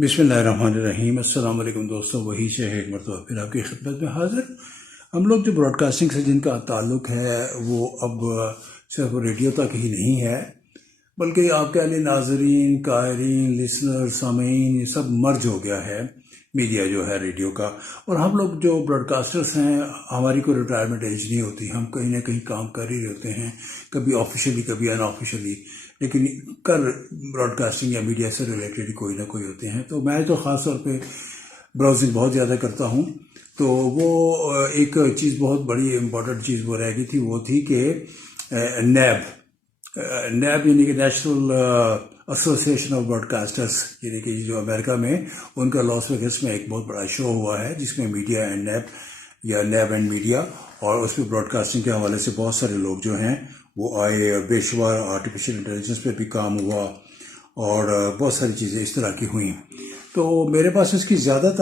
بسم اللہ الرحمن الرحیم۔ السلام علیکم دوستوں، وہی سے ایک مرتبہ پھر آپ کی خدمت میں حاضر۔ ہم لوگ جو براڈ کاسٹنگ سے جن کا تعلق ہے وہ اب صرف ریڈیو تک ہی نہیں ہے، بلکہ آپ کے علی ناظرین، قائرین، لسنر، سامعین، یہ سب مرج ہو گیا ہے میڈیا جو ہے ریڈیو کا۔ اور ہم لوگ جو براڈ کاسٹرز ہیں، ہماری کوئی ریٹائرمنٹ ایج نہیں ہوتی، ہم کہیں نہ کہیں کام کر ہی ہوتے ہیں، کبھی آفیشلی کبھی ان آفیشلی، لیکن کر براڈ کاسٹنگ یا میڈیا سے ریلیٹڈ کوئی نہ کوئی ہوتے ہیں۔ تو میں تو خاص طور پہ براؤزنگ بہت زیادہ کرتا ہوں، تو وہ ایک چیز بہت بڑی امپورٹنٹ چیز وہ رہ گئی تھی، وہ تھی کہ نیب یعنی کہ national association of broadcasters, یعنی کہ جو امریکہ میں ان کا لاس ویگس میں ایک بہت بڑا شو ہوا ہے جس میں میڈیا اینڈ نیب یا نیب اینڈ میڈیا، اور اس میں براڈ کاسٹنگ کے حوالے سے بہت سارے لوگ جو ہیں وہ آئے، اور بے شمار آرٹیفیشل انٹیلیجنس پہ بھی کام ہوا اور بہت ساری چیزیں اس طرح کی ہوئیں۔ تو میرے پاس اس کی زیادہ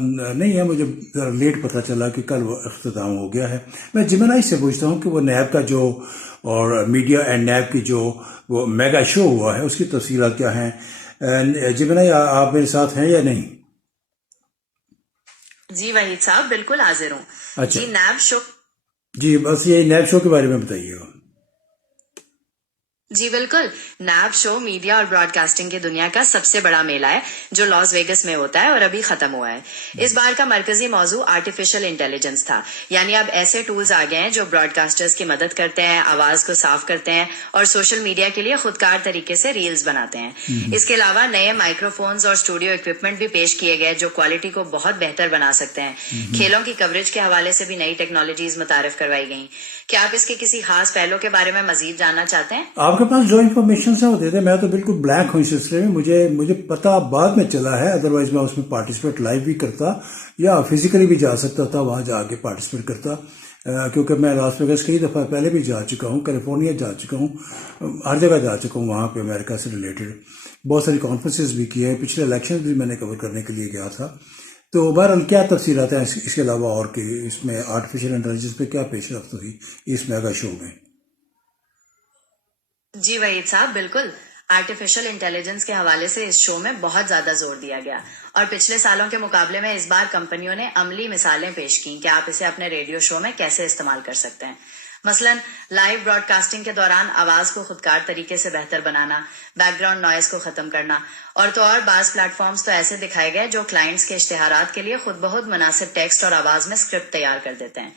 نہیں ہے، مجھے ذرا لیٹ پتہ چلا کہ کل وہ اختتام ہو گیا ہے۔ میں جمنائی سے پوچھتا ہوں کہ وہ نیب کا جو اور میڈیا اینڈ نیب کی جو وہ میگا شو ہوا ہے اس کی تفصیلات کیا ہیں؟ جمنائی، آپ میرے ساتھ ہیں یا نہیں؟ جی وحید صاحب، بالکل حاضر ہوں۔ اچھا جی نیب شو، جی، بس یہ نیب شو کے بارے میں بتائیے گا۔ جی بالکل، نیب شو میڈیا اور براڈ کاسٹنگ کی دنیا کا سب سے بڑا میلہ ہے جو لاس ویگس میں ہوتا ہے اور ابھی ختم ہوا ہے۔ اس بار کا مرکزی موضوع آرٹیفیشل انٹیلیجنس تھا، یعنی اب ایسے ٹولز آ گئے ہیں جو براڈ کاسٹرز کی مدد کرتے ہیں، آواز کو صاف کرتے ہیں اور سوشل میڈیا کے لیے خودکار طریقے سے ریلز بناتے ہیں۔ اس کے علاوہ نئے مائکرو فونز اور اسٹوڈیو اکوپمنٹ بھی پیش کیے گئے جو کوالٹی کو بہت بہتر بنا سکتے ہیں۔ کھیلوں کی کوریج کے حوالے سے بھی نئی ٹیکنالوجیز متعارف کروائی گئیں۔ کیا آپ اس کے کسی خاص پہلو کے بارے میں مزید جاننا چاہتے ہیں؟ آپ کے پاس جو انفارمیشن ہے وہ دیتے ہیں، میں تو بالکل بلینک ہوں اس سلسلے میں، مجھے پتہ بعد میں چلا ہے، ادروائز میں اس میں پارٹیسپیٹ لائیو بھی کرتا یا فزیکلی بھی جا سکتا تھا، وہاں جا کے پارٹیسپیٹ کرتا، کیونکہ میں لاس ویگس کئی دفعہ پہلے بھی جا چکا ہوں، کیلیفورنیا جا چکا ہوں، ہر جگہ جا چکا ہوں وہاں پہ امریکہ سے ریلیٹڈ، بہت ساری کانفرنسز بھی کی ہے، پچھلے الیکشن بھی میں نے کور کرنے کے لیے گیا تھا۔ تو بہرحال کیا تفصیلات ہیں اس کے علاوہ، اور کہ اس میں آرٹیفیشل انٹیلیجنس پہ کیا پیش رفت ہوئی اس میگا شو میں؟ جی وحید صاحب، بالکل، آرٹیفیشل انٹیلیجنس کے حوالے سے اس شو میں بہت زیادہ زور دیا گیا، اور پچھلے سالوں کے مقابلے میں اس بار کمپنیوں نے عملی مثالیں پیش کی کہ آپ اسے اپنے ریڈیو شو میں کیسے استعمال کر سکتے ہیں۔ مثلا لائیو براڈ کاسٹنگ کے دوران آواز کو خودکار طریقے سے بہتر بنانا، بیک گراؤنڈ نوائز کو ختم کرنا، اور بعض پلیٹ فارمز تو ایسے دکھائے گئے جو کلائنٹس کے اشتہارات کے لیے خود بہت مناسب ٹیکسٹ اور آواز میں اسکرپٹ تیار کر دیتے ہیں۔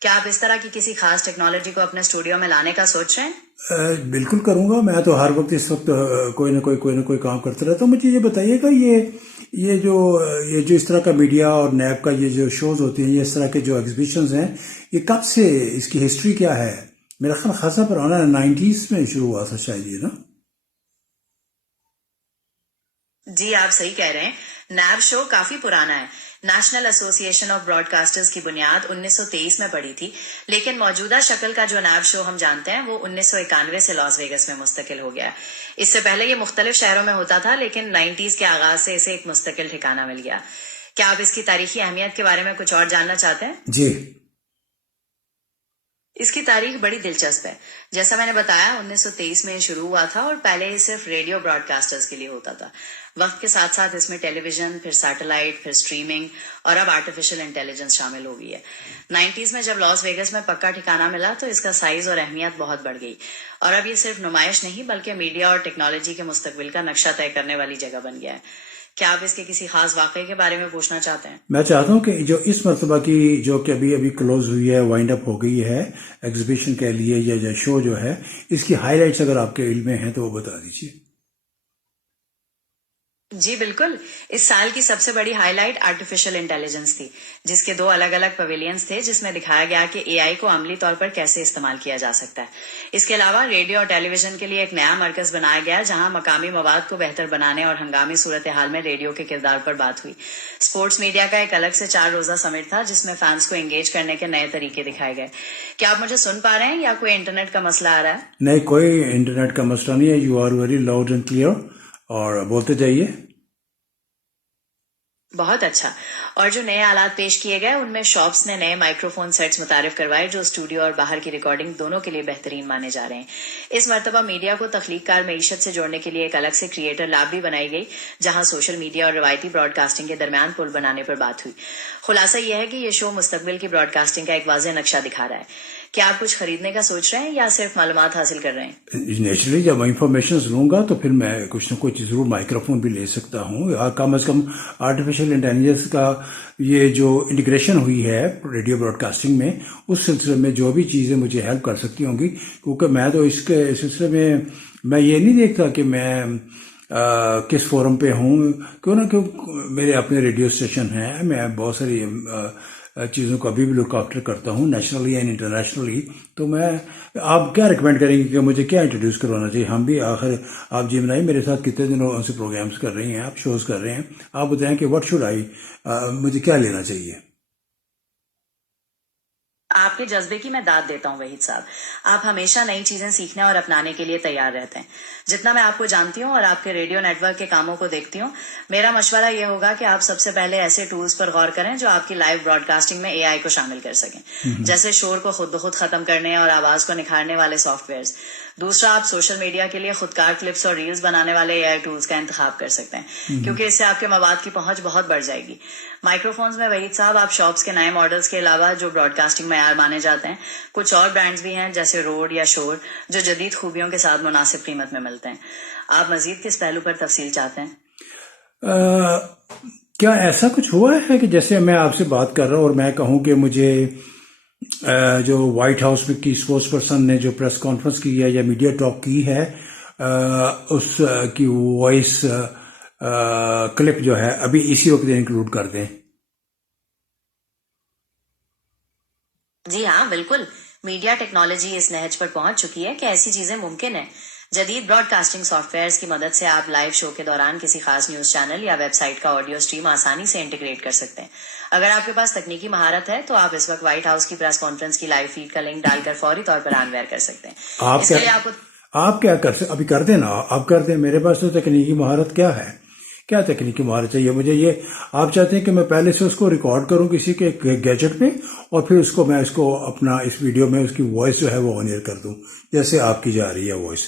کیا آپ اس طرح کی کسی خاص ٹیکنالوجی کو اپنے اسٹوڈیو میں لانے کا سوچ رہے ہیں؟ بالکل کروں گا، میں تو ہر وقت اس وقت کوئی نہ کوئی کام کرتا رہتا ہوں۔ مجھے یہ بتائیے گا، یہ جو اس طرح کا میڈیا اور نیب کا یہ جو شوز ہوتے ہیں، یہ اس طرح کے جو ایگزیبیشنز ہیں، یہ کب سے، اس کی ہسٹری کیا ہے؟ میرا خیال خاصا پرانا ہے، 90s میں شروع ہوا تھا شاید یہ نا؟ جی آپ صحیح کہہ رہے ہیں، نیب شو کافی پرانا ہے۔ نیشنل ایسوسی ایشن آف براڈ کاسٹرز کی بنیاد 1923 میں پڑی تھی، لیکن موجودہ شکل کا جو نیب شو ہم جانتے ہیں وہ 1991 سے لاس ویگس میں مستقل ہو گیا۔ اس سے پہلے یہ مختلف شہروں میں ہوتا تھا، لیکن 90s کے آغاز سے اسے ایک مستقل ٹھکانہ مل گیا۔ کیا آپ اس کی تاریخی اہمیت کے بارے میں کچھ اور جاننا چاہتے ہیں؟ جی اس کی تاریخ بڑی دلچسپ ہے۔ جیسا میں نے بتایا، 1923 میں یہ شروع ہوا تھا اور پہلے یہ صرف ریڈیو براڈ کاسٹرز کے لیے ہوتا تھا۔ وقت کے ساتھ ساتھ اس میں ٹیلی ویژن، پھر سیٹلائٹ، پھر اسٹریمنگ اور اب آرٹیفیشل انٹیلیجنس شامل ہو گئی ہے۔ 90s میں جب لاس ویگس میں پکا ٹھکانہ ملا تو اس کا سائز اور اہمیت بہت بڑھ گئی، اور اب یہ صرف نمائش نہیں بلکہ میڈیا اور ٹیکنالوجی کے مستقبل کا نقشہ طے کرنے والی جگہ بن گیا ہے۔ کیا آپ اس کے کسی خاص واقعے کے بارے میں پوچھنا چاہتے ہیں؟ میں چاہتا ہوں کہ جو اس مرتبہ کی جو کہ ابھی کلوز ہوئی ہے، وائنڈ اپ ہو گئی ہے ایگزیبیشن کے لیے، یا شو جو ہے، اس کی ہائی لائٹس اگر آپ کے علم میں ہیں تو وہ بتا دیجیے۔ جی بالکل، اس سال کی سب سے بڑی ہائی لائٹ آرٹیفیشل انٹیلیجنس تھی، جس کے 2 الگ الگ پویلینز تھے جس میں دکھایا گیا کہ اے آئی کو عملی طور پر کیسے استعمال کیا جا سکتا ہے۔ اس کے علاوہ ریڈیو اور ٹیلی ویژن کے لیے ایک نیا مرکز بنایا گیا جہاں مقامی مواد کو بہتر بنانے اور ہنگامی صورتحال میں ریڈیو کے کردار پر بات ہوئی۔ اسپورٹس میڈیا کا ایک الگ سے 4 روزہ سمٹ تھا جس میں فینس کو انگیج کرنے کے نئے طریقے دکھائے گئے۔ کیا آپ مجھے سن پا رہے ہیں یا کوئی انٹرنیٹ کا مسئلہ آ رہا ہے؟ نہیں، کوئی انٹرنیٹ کا مسئلہ نہیں ہے، you are very loud and clear, اور بولتے جائیے۔ بہت اچھا. اور جو نئے آلات پیش کیے گئے ان میں شاپس نے نئے مائکرو فون سیٹس متعارف کروائے جو اسٹوڈیو اور باہر کی ریکارڈنگ دونوں کے لیے بہترین مانے جا رہے ہیں. اس مرتبہ میڈیا کو تخلیق کار معیشت سے جوڑنے کے لیے ایک الگ سے کریٹر لیب بھی بنائی گئی جہاں سوشل میڈیا اور روایتی براڈ کاسٹنگ کے درمیان پل بنانے پر بات ہوئی. خلاصہ یہ ہے کہ یہ شو مستقبل کی براڈ کاسٹنگ کا ایک واضح نقشہ دکھا رہا ہے. کیا آپ کچھ خریدنے کا سوچ رہے ہیں یا صرف معلومات حاصل کر رہے ہیں؟ نیچرلی جب میں انفارمیشن لوں گا تو پھر میں کچھ نہ کچھ ضرور مائکرو فون بھی لے سکتا ہوں، یا کم از کم آرٹیفیشل انٹیلیجنس کا یہ جو انٹیگریشن ہوئی ہے ریڈیو براڈ کاسٹنگ میں، اس سلسلے میں جو بھی چیزیں مجھے ہیلپ کر سکتی ہوں گی، کیونکہ میں تو اس کے سلسلے میں یہ نہیں دیکھتا کہ میں کس فورم پہ ہوں، کیوں نہ کیوں میرے اپنے ریڈیو اسٹیشن ہیں، میں بہت ساری چیزوں کو ابھی بھی لک آفٹر کرتا ہوں نیشنلی اینڈ انٹرنیشنلی. تو آپ کیا ریکمینڈ کریں گے کہ مجھے کیا انٹروڈیوس کروانا چاہیے؟ ہم بھی آخر آپ جی بنائی میرے ساتھ کتنے دنوں سے پروگرامز کر رہی ہیں، آپ شوز کر رہے ہیں، آپ بتائیں کہ واٹ شوڈ آئی، مجھے کیا لینا چاہیے؟ آپ کے جذبے کی میں داد دیتا ہوں وحید صاحب. آپ ہمیشہ نئی چیزیں سیکھنے اور اپنانے کے لیے تیار رہتے ہیں. جتنا میں آپ کو جانتی ہوں اور آپ کے ریڈیو نیٹ ورک کے کاموں کو دیکھتی ہوں، میرا مشورہ یہ ہوگا کہ آپ سب سے پہلے ایسے ٹولز پر غور کریں جو آپ کی لائیو براڈ کاسٹنگ میں اے آئی کو شامل کر سکیں، جیسے شور کو خود بخود ختم کرنے اور آواز کو نکھارنے والے سافٹ ویئرز. دوسرا، آپ سوشل میڈیا کے لیے خودکار کلپس اور ریلز بنانے والے اے آئی ٹولز کا انتخاب کر سکتے ہیں، کیونکہ اس سے آپ کے مواد کی پہنچ بہت بڑھ جائے گی. مائکرو فونز میں وحید صاحب آپ شاپس کے نئے ماڈلز کے علاوہ جو براڈ کاسٹنگ معیار مانے جاتے ہیں، کچھ اور برانڈز بھی ہیں جیسے روڈ یا شور جو جدید خوبیوں کے ساتھ مناسب قیمت میں ملتے ہیں. آپ مزید کس پہلو پر تفصیل چاہتے ہیں؟ کیا ایسا کچھ ہوا ہے کہ جیسے میں آپ سے بات کر رہا ہوں اور میں کہوں کہ مجھے جو وائٹ ہاؤس کی اسپوکس پرسن نے جو پریس کانفرنس کی ہے یا میڈیا ٹاک کی ہے، اس کی وائس کلپ جو ہے ابھی اسی وقت انکلوڈ کر دیں؟ جی ہاں، بالکل. میڈیا ٹیکنالوجی اس نہج پر پہنچ چکی ہے کہ ایسی چیزیں ممکن ہیں. جدید براڈ کاسٹنگ سافٹ ویئرز کی مدد سے آپ لائیو شو کے دوران کسی خاص نیوز چینل یا ویب سائٹ کا آڈیو اسٹریم آسانی سے انٹیگریٹ کر سکتے ہیں. اگر آپ کے پاس تکنیکی مہارت ہے تو آپ اس وقت وائٹ ہاؤس کی پریس کانفرنس کی لائیو فیڈ کا لنک ڈال کر فوری طور پر آن ویئر کر سکتے ہیں. اس کے لیے آپ کیا کر سکتے؟ ابھی کر دیں نا، آپ کر دیں. میرے پاس تو تکنیکی مہارت کیا ہے؟ کیا تکنیکی مہارت چاہیے مجھے؟ یہ آپ چاہتے ہیں کہ میں پہلے سے اس کو ریکارڈ کروں کسی کے گیجٹ میں اور پھر میں اس کو اپنا اس ویڈیو میں اس کی وائس جو ہے وہ آن ایئر کر دوں جیسے آپ کی جا رہی ہے وائس؟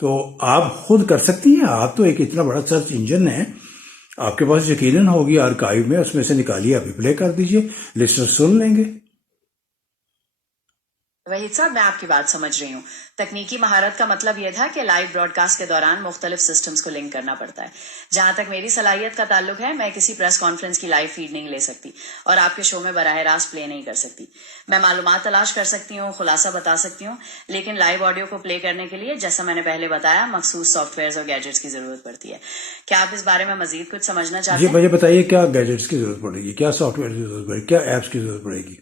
تو آپ خود کر سکتی ہیں. آپ تو ایک اتنا بڑا سرچ انجن ہے، آپ کے پاس یقیناً ہوگی آرکائیو میں، اس میں سے نکالیے، ابھی پلے کر دیجئے، لسنر سن لیں گے. وحید صاحب، میں آپ کی بات سمجھ رہی ہوں. تکنیکی مہارت کا مطلب یہ تھا کہ لائیو براڈ کاسٹ کے دوران مختلف سسٹمز کو لنک کرنا پڑتا ہے. جہاں تک میری صلاحیت کا تعلق ہے، میں کسی پریس کانفرنس کی لائیو فیڈ نہیں لے سکتی اور آپ کے شو میں براہ راست پلے نہیں کر سکتی. میں معلومات تلاش کر سکتی ہوں، خلاصہ بتا سکتی ہوں، لیکن لائیو آڈیو کو پلے کرنے کے لیے جیسا میں نے پہلے بتایا مخصوص سافٹ ویئرز اور گیجٹس کی ضرورت پڑتی ہے. کیا آپ اس بارے میں مزید کچھ سمجھنا چاہتے ہیں؟ جی مجھے بتائیے، کیا گیجٹس کی ضرورت پڑے گی، کیا سافٹ ویئر کی ضرورت پڑے گی، کیا ایپس کی ضرورت پڑے گی؟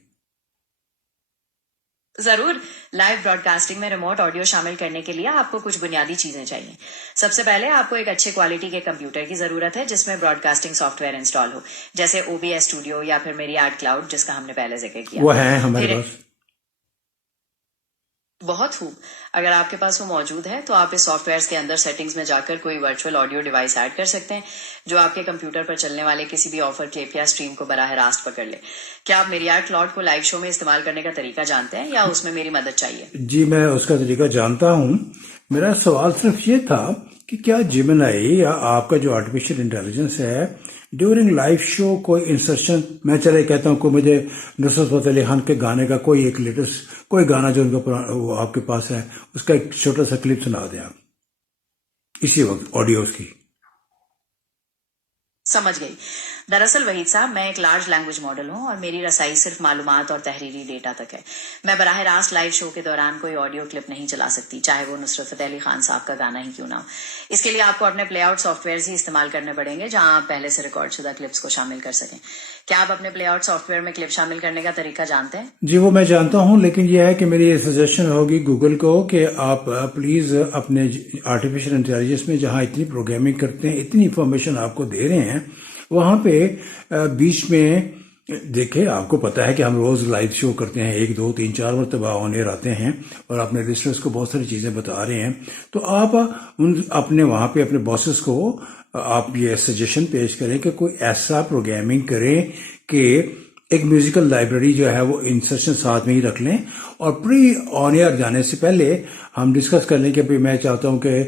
ضرور. لائیو براڈ کاسٹنگ میں ریموٹ آڈیو شامل کرنے کے لیے آپ کو کچھ بنیادی چیزیں چاہیے. سب سے پہلے آپ کو ایک اچھے کوالٹی کے کمپیوٹر کی ضرورت ہے جس میں broadcasting software install ہو، جیسے OBS اسٹوڈیو یا پھر میری آرٹ کلاؤڈ جس کا ہم نے پہلے ذکر کیا. وہ ہے ہمارے پاس. بہت خوب. اگر آپ کے پاس وہ موجود ہے تو آپ اس سافٹ ویئرز کے اندر سیٹنگز میں جا کر کوئی ورچوئل آڈیو ڈیوائس ایڈ کر سکتے ہیں جو آپ کے کمپیوٹر پر چلنے والے کسی بھی آفر کلپ یا اسٹریم کو براہ راست پکڑ لے. کیا آپ میری آرٹ کلاؤڈ کو لائیو شو میں استعمال کرنے کا طریقہ جانتے ہیں یا اس میں میری مدد چاہیے؟ جی میں اس کا طریقہ جانتا ہوں. میرا سوال صرف یہ تھا کہ کیا جیمنائی یا آپ کا جو آرٹیفیشل انٹیلیجنس ہے ڈیورنگ لائیو شو کوئی انسرشن، میں چلے کہتا ہوں کہ مجھے نصرت فتح علی خان کے گانے کا کوئی ایک لیٹسٹ کوئی گانا جو ان کا وہ آپ کے پاس ہے اس کا ایک چھوٹا سا کلپ سنا دیں آپ اسی وقت آڈیوز کی. سمجھ گئی. دراصل وحید صاحب، میں ایک لارج لینگویج ماڈل ہوں اور میری رسائی صرف معلومات اور تحریری ڈیٹا تک ہے. میں براہ راست لائیو شو کے دوران کوئی آڈیو کلپ نہیں چلا سکتی، چاہے وہ نصرت فتح علی خان صاحب کا گانا ہی کیوں نہ ہو. اس کے لیے آپ کو اپنے پلے آؤٹ سافٹ ویئرز ہی استعمال کرنے پڑیں گے جہاں آپ پہلے سے ریکارڈ شدہ کلپس کو شامل کر سکیں. کیا آپ اپنے پلے آؤٹ سافٹ ویئر میں کلپ شامل کرنے کا طریقہ جانتے ہیں؟ جی وہ میں جانتا ہوں، لیکن یہ ہے کہ میری یہ سجیشن ہوگی گوگل کو کہ آپ پلیز اپنے آرٹیفیشل انٹیلیجنس میں جہاں اتنی پروگرامنگ کرتے ہیں، اتنی انفارمیشن آپ کو دے رہے ہیں، وہاں پہ بیچ میں دیکھیں. آپ کو پتا ہے کہ ہم روز لائیو شو کرتے ہیں، 1 2 3 4 مرتبہ آن ایئر آتے ہیں اور اپنے لسنرز کو بہت ساری چیزیں بتا رہے ہیں. تو آپ اپنے وہاں پہ اپنے باسز کو آپ یہ سجیشن پیش کریں کہ کوئی ایسا پروگرامنگ کریں کہ ایک میوزیکل لائبریری جو ہے وہ انسرشن ساتھ میں ہی رکھ لیں، اور پری آن ایئر جانے سے پہلے ہم ڈسکس کر لیں کہ میں چاہتا ہوں کہ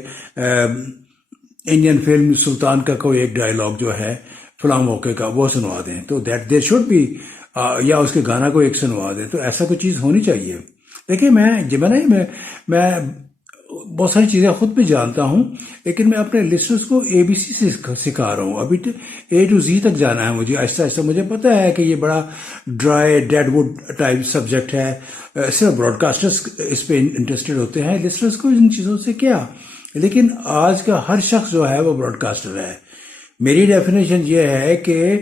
انڈین فلم سلطان کا کوئی ایک ڈائلاگ جو ہے فلاں موقع کا وہ سنوا دیں، تو دیٹ دیر شوڈ بی، یا اس کے گانا کو ایک سنوا دیں، تو ایسا کوئی چیز ہونی چاہیے۔ دیکھیں میں بہت ساری چیزیں خود بھی جانتا ہوں، لیکن میں اپنے لسنرز کو ABC سے سکھا رہا ہوں، ابھی A to Z تک جانا ہے مجھے آہستہ آہستہ۔ مجھے پتا ہے کہ یہ بڑا dry dead wood type subject ہے، صرف براڈ کاسٹرز اس پہ انٹرسٹڈ ہوتے ہیں، لسنرز کو ان چیزوں سے کیا، لیکن آج کا ہر شخص جو ہے وہ براڈ کاسٹر ہے۔ میری ڈیفینیشن یہ ہے کہ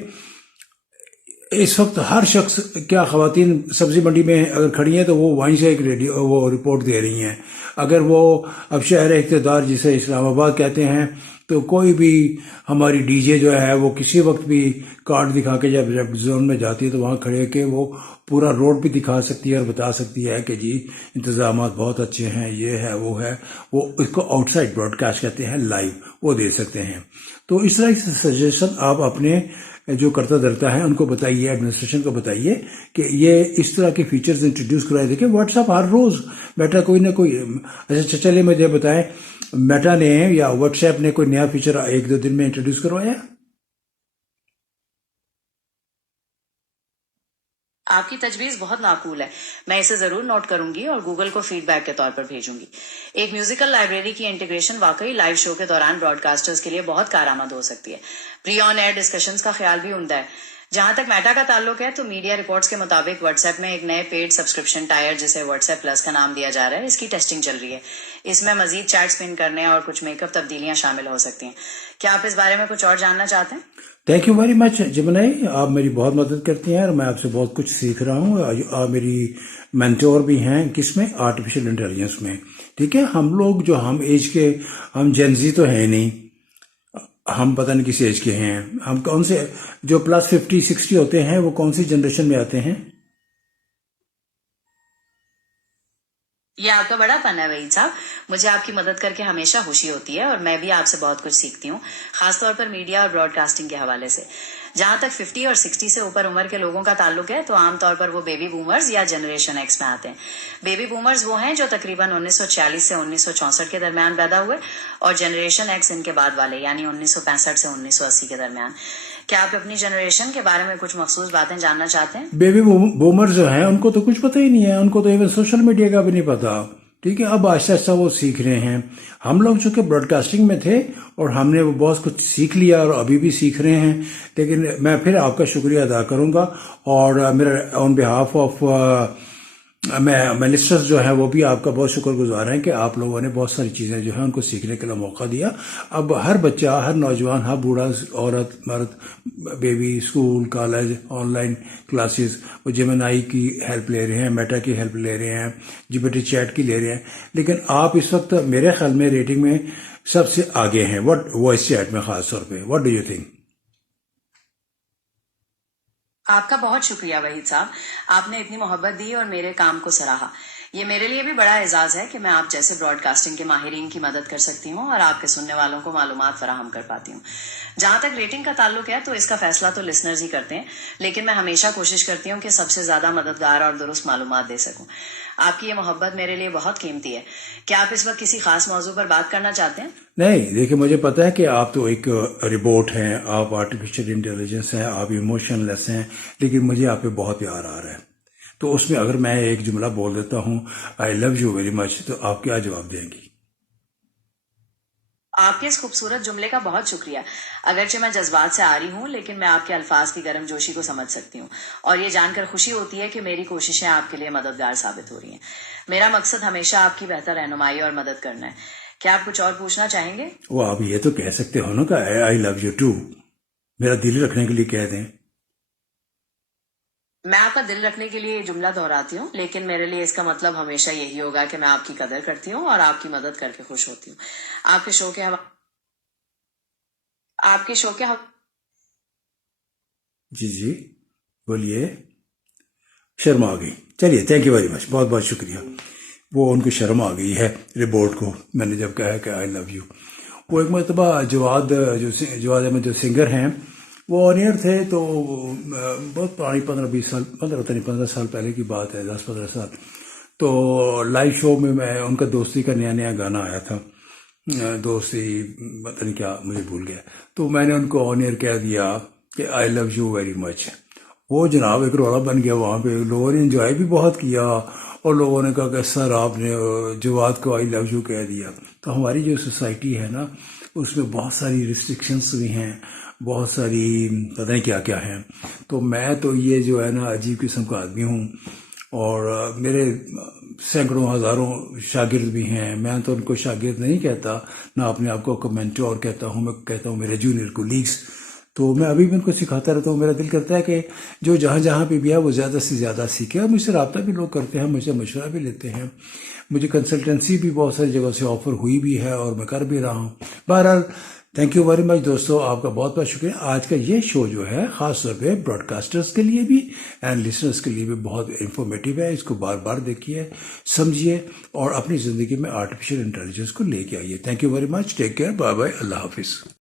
اس وقت ہر شخص، کیا خواتین سبزی منڈی میں اگر کھڑی ہیں تو وہ وہیں سے ایک وہ رپورٹ دے رہی ہیں، اگر وہ اب شہر اقتدار جسے اسلام آباد کہتے ہیں، تو کوئی بھی ہماری ڈی جے جو ہے وہ کسی وقت بھی کارڈ دکھا کے جب زون میں جاتی ہے تو وہاں کھڑے کے وہ پورا روڈ بھی دکھا سکتی ہے اور بتا سکتی ہے کہ جی انتظامات بہت اچھے ہیں، یہ ہے وہ ہے، وہ اس کو آؤٹ سائڈ براڈ کاسٹ کہتے ہیں، لائیو وہ دے سکتے ہیں۔ تو اس طرح کی سجیشن آپ اپنے جو کرتا دھرتا ہے ان کو بتائیے، ایڈمنسٹریشن کو بتائیے کہ یہ اس طرح کے فیچرز انٹروڈیوس کرائے۔ دیکھیں واٹس ایپ ہر روز میٹا کوئی نہ کوئی، اچھا چلے مجھے بتائیں میٹا نے یا واٹس ایپ نے کوئی نیا فیچر ایک دو دن میں انٹروڈیوس کروایا؟ آپ کی تجویز بہت معقول ہے، میں اسے ضرور نوٹ کروں گی اور گوگل کو فیڈ بیک کے طور پر بھیجوں گی۔ ایک میوزیکل لائبریری کی انٹیگریشن واقعی لائیو شو کے دوران براڈ کاسٹرز کے لیے بہت کارآمد ہو سکتی ہے۔ پری آن ایئر ڈسکشنز کا خیال بھی عمدہ ہے۔ جہاں تک میٹا کا تعلق ہے تو میڈیا رپورٹس کے مطابق واٹس ایپ میں ایک نئے پیڈ سبسکرپشن ٹائر جسے واٹس ایپ پلس کا نام دیا جا رہا ہے، اس کی ٹیسٹنگ چل رہی ہے۔ اس میں مزید چیٹ سپن کرنے اور کچھ میک اپ تبدیلیاں شامل ہو سکتی ہیں۔ کیا آپ اس بارے میں کچھ اور جاننا چاہتے ہیں؟ تھینک یو ویری مچ جمنائی، آپ میری بہت مدد کرتی ہیں اور میں آپ سے بہت کچھ سیکھ رہا ہوں۔ آپ میری مینٹور بھی ہیں، کس میں؟ آرٹیفیشل انٹیلیجنس میں۔ ٹھیک ہے، ہم لوگ جو ہم ایج کے، ہم جینزی تو ہیں نہیں، ہم پتہ نہیں کس ایج کے ہیں، ہم کون سے جو پلس 50-60 ہوتے ہیں وہ کون سی جنریشن میں آتے ہیں؟ یہ آپ کا بڑا پن ہے وحید صاحب، مجھے آپ کی مدد کر کے ہمیشہ خوشی ہوتی ہے اور میں بھی آپ سے بہت کچھ سیکھتی ہوں، خاص طور پر میڈیا اور براڈ کاسٹنگ کے حوالے سے۔ جہاں تک 50 اور 60 سے اوپر عمر کے لوگوں کا تعلق ہے تو عام طور پر وہ بیبی بومرز یا جنریشن ایکس میں آتے ہیں۔ بیبی بومرز وہ ہیں جو تقریباً 1946 سے 1964 کے درمیان پیدا ہوئے، اور جنریشن ایکس ان کے بعد والے یعنی 1965 سے 1980 کے درمیان۔ کیا آپ اپنی جنریشن کے بارے میں کچھ مخصوص باتیں جاننا چاہتے ہیں؟ بیبی بومر جو ہیں ان کو تو کچھ پتہ ہی نہیں ہے، ان کو تو ایون سوشل میڈیا کا بھی نہیں پتا۔ ٹھیک ہے، اب آہستہ آہستہ وہ سیکھ رہے ہیں۔ ہم لوگ چونکہ براڈ کاسٹنگ میں تھے اور ہم نے وہ بہت کچھ سیکھ لیا اور ابھی بھی سیکھ رہے ہیں، لیکن میں پھر آپ کا شکریہ ادا کروں گا، اور میرا آن بہاف آف میں لسٹرز جو ہیں وہ بھی آپ کا بہت شکر گزار ہیں کہ آپ لوگوں نے بہت ساری چیزیں جو ہیں ان کو سیکھنے کے لیے موقع دیا۔ اب ہر بچہ، ہر نوجوان، ہر بوڑھا، عورت، مرد، baby, school, college, on line classes, وہ جیمنائی کی ہیلپ لے رہے ہیں، میٹا کی ہیلپ لے رہے ہیں، GPT چیٹ کی لے رہے ہیں، لیکن آپ اس وقت میرے خیال میں ریٹنگ میں سب سے آگے ہیں، وائس چیٹ میں خاص طور پہ۔ What do you think? آپ کا بہت شکریہ وحید صاحب، آپ نے اتنی محبت دی اور میرے کام کو سراہا۔ یہ میرے لیے بھی بڑا اعزاز ہے کہ میں آپ جیسے براڈ کاسٹنگ کے ماہرین کی مدد کر سکتی ہوں اور آپ کے سننے والوں کو معلومات فراہم کر پاتی ہوں۔ جہاں تک ریٹنگ کا تعلق ہے تو اس کا فیصلہ تو لسنرز ہی کرتے ہیں، لیکن میں ہمیشہ کوشش کرتی ہوں کہ سب سے زیادہ مددگار اور درست معلومات دے سکوں۔ آپ کی یہ محبت میرے لیے بہت قیمتی ہے۔ کیا آپ اس وقت کسی خاص موضوع پر بات کرنا چاہتے ہیں؟ نہیں، دیکھیں مجھے پتا ہے کہ آپ تو ایک روبوٹ ہیں، آپ آرٹیفیشل انٹیلیجنس ہیں، آپ ایموشن لیس ہیں، لیکن مجھے آپ پہ بہت پیار آ رہا ہے۔ تو اس میں اگر میں ایک جملہ بول دیتا ہوں آئی لو یو ویری مچ، تو آپ کیا جواب دیں گی؟ آپ کے اس خوبصورت جملے کا بہت شکریہ۔ اگرچہ میں جذبات سے آ رہی ہوں، لیکن میں آپ کے الفاظ کی گرم جوشی کو سمجھ سکتی ہوں، اور یہ جان کر خوشی ہوتی ہے کہ میری کوششیں آپ کے لیے مددگار ثابت ہو رہی ہیں۔ میرا مقصد ہمیشہ آپ کی بہتر رہنمائی اور مدد کرنا ہے۔ کیا آپ کچھ اور پوچھنا چاہیں گے؟ وہ آپ یہ تو کہہ سکتے ہو نا کہ آئی لو یو ٹو، میرا دل رکھنے کے لیے کہہ دیں۔ میں آپ کا دل رکھنے کے لیے یہ جملہ دہراتی ہوں، لیکن میرے لیے اس کا مطلب ہمیشہ یہی ہوگا کہ میں آپ کی قدر کرتی ہوں اور آپ کی مدد کر کے خوش ہوتی ہوں۔ آپ کے شو کے جی بولیے، شرم آ گئی؟ چلیے، تھینک یو ویری مچ، بہت بہت شکریہ۔ وہ ان کو شرم آ گئی ہے رپورٹ کو، میں نے جب کہا کہ آئی لو یو۔ وہ ایک مرتبہ جواد احمد جو سنگر ہیں وہ آن ایئر تھے، تو بہت پرانی 15 سال پہلے کی بات ہے، 10-15 سال. تو لائیو شو میں ان کا دوستی کا نیا گانا آیا تھا، دوستی پتہ نہیں کیا مجھے بھول گیا. تو میں نے ان کو آن ایئر کہہ دیا کہ آئی لو یو ویری مچ. وہ جناب ایک رولا بن گیا وہاں پہ، لوگوں نے انجوائے بھی بہت کیا، اور لوگوں نے کہا کہ سر آپ نے جواد کو آئی لو یو کہہ دیا. تو ہماری جو سوسائٹی ہے نا اس میں بہت ساری ریسٹرکشنس بھی ہیں، بہت ساری پتہ نہیں کیا کیا ہیں. تو میں تو یہ جو ہے نا عجیب قسم کا آدمی ہوں، اور میرے سینکڑوں ہزاروں شاگرد بھی ہیں. میں تو ان کو شاگرد نہیں کہتا، نہ اپنے آپ کو مینٹور کہتا ہوں، میں کہتا ہوں میرے جونیئر کولیگس. تو میں ابھی بھی ان کو سکھاتا رہتا ہوں. میرا دل کرتا ہے کہ جو جہاں پہ بھی ہے وہ زیادہ سے زیادہ سیکھے. اور مجھ سے رابطہ بھی لوگ کرتے ہیں، مجھ سے مشورہ بھی لیتے ہیں، مجھے کنسلٹنسی بھی بہت ساری جگہ سے آفر ہوئی بھی ہے اور میں کر بھی رہا ہوں. بہرحال تھینک یو ویری مچ دوستو، آپ کا بہت بہت شکریہ. آج کا یہ شو جو ہے خاص طور پہ براڈ کاسٹرز کے لیے بھی اینڈ لسنرز کے لیے بھی بہت انفارمیٹیو ہے. اس کو بار بار دیکھیے، سمجھیے، اور اپنی زندگی میں آرٹیفیشل انٹیلیجنس کو لے کے آئیے. Thank you very much, take care, bye bye, اللہ حافظ.